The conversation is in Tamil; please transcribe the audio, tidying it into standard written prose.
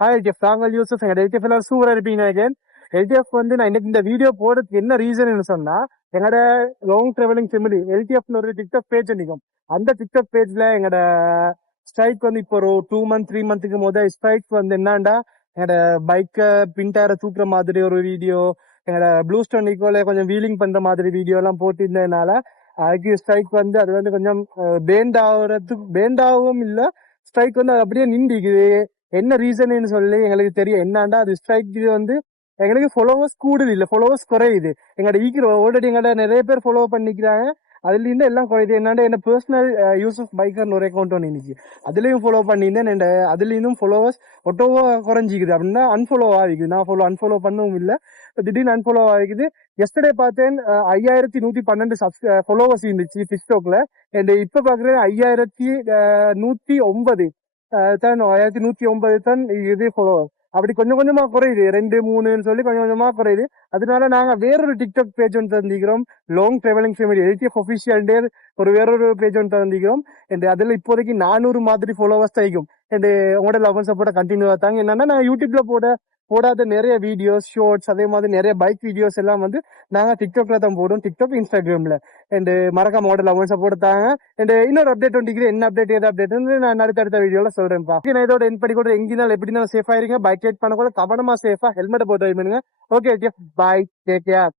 ஹாய் எல்டிஎஃப், நாங்கள் யூசுப். எங்க எல்டிஎஃப் எல்லாம் சூப்பரா இருப்பீங்க நினைக்கிறேன். எல்டிஎஃப் வந்து நான் இன்னைக்கு இந்த வீடியோ போடுறதுக்கு என்ன ரீசன் சொன்னா, எங்களோட லாங் டிராவலிங் ஃபேமிலி எல்டிஎஃப்னு ஒரு டிக்டாக் பேஜ் நிற்கும். அந்த டிக்டாக் பேஜ்ல எங்களோட ஸ்ட்ரைக் வந்து இப்போ ஒரு 2 மந்த் 3 மந்த்துக்கு முதல் ஸ்ட்ரைக் வந்து என்னண்டா, எங்களோட பைக்கை பின் டயரை தூக்குற மாதிரி ஒரு வீடியோ, எங்களோட ப்ளூ ஸ்டோன் ஈக்குவல கொஞ்சம் வீலிங் பண்ற மாதிரி வீடியோ எல்லாம் போட்டிருந்ததுனால அதுக்கு ஸ்ட்ரைக் வந்து அது வந்து கொஞ்சம் பேண்ட் ஆகவும் இல்லை. ஸ்ட்ரைக் வந்து அது அப்படியே நின்றுக்குது. என்ன ரீசன் சொல்லி எங்களுக்கு தெரியும். என்னண்டா அது ஸ்ட்ரைக் வந்து எங்களுக்கு ஃபாலோவர்ஸ் கூடுது இல்ல, ஃபாலோவர்ஸ் குறையுது. எங்களோட ஆல்ரெடி எங்களோட நிறைய பேர் ஃபாலோ பண்ணிக்கிறாங்க. அதுல இருந்து எல்லாம் குறையுது. என்னண்டா என்ன பர்சனல் யூசுப் பைக்கர்னு ஒரு அக்கௌண்ட் ஒன்று இருந்துச்சு, அதுலயும் ஃபாலோ பண்ணியிருந்தேன். அதுல இருந்தும் ஃபாலோவர்ஸ் ஒட்டோவா குறைஞ்சிக்குது. அப்படின்னா அன்ஃபாலோ ஆகிக்குது. நான் அன்ஃபாலோ பண்ணவும் இல்லை, திடீர்னு அன்ஃபாலோ ஆகிக்குது. எஸ்டர்டே பார்த்தேன் 5112 ஃபாலோவர்ஸ் இருந்துச்சு டிக்டாக்ல. இப்ப பாக்குறேன் 5109 தான், 1109 தான் இது ஃபாலோவர். அப்படி கொஞ்சம் கொஞ்சமா குறையுது, 2 3ன்னு சொல்லி கொஞ்சம் கொஞ்சமா குறையுது. அதனால நாங்க வேறொரு டிக்டாக் பேஜ் ஒன்று தந்திக்கிறோம், long travelling family LDF official day. வேறொரு பேஜ் ஒன்று தந்திக்கிறோம். அதுல இப்போதைக்கு 400 மாதிரி ஃபாலோவர்ஸ் தைக்கும். உங்களோட லவ் சப்போர்ட்டை கண்டினியூ தாங்க. என்னன்னா நான் யூடியூப்ல போடாத நிறைய வீடியோஸ், ஷார்ட்ஸ், அதே மாதிரி நிறைய பைக் வீடியோஸ் எல்லாம் வந்து நாங்க டிக்டாக்ல தான் போடுவோம், டிக்டாக் இன்ஸ்டாகிராம்ல. மறக்காம உங்களோட லவ் சப்போர்ட் தாங்க. இன்னொரு அப்டேட் வந்துக்கிறேன். என்ன அப்டேட் ஏதாவது அப்டேட் நான் அடுத்த வீடியோல சொல்றேன்ப்பா. நான் இதோட என் படி கூட எங்கேயும் எப்படினாலும் சேஃபா இருங்க. பைக் ரைட் பண்ண கூட கவனமா சேஃபா ஹெல்மெட் போட்டு பண்ணுங்க. ஓகே, பாய், டேக் கேர்.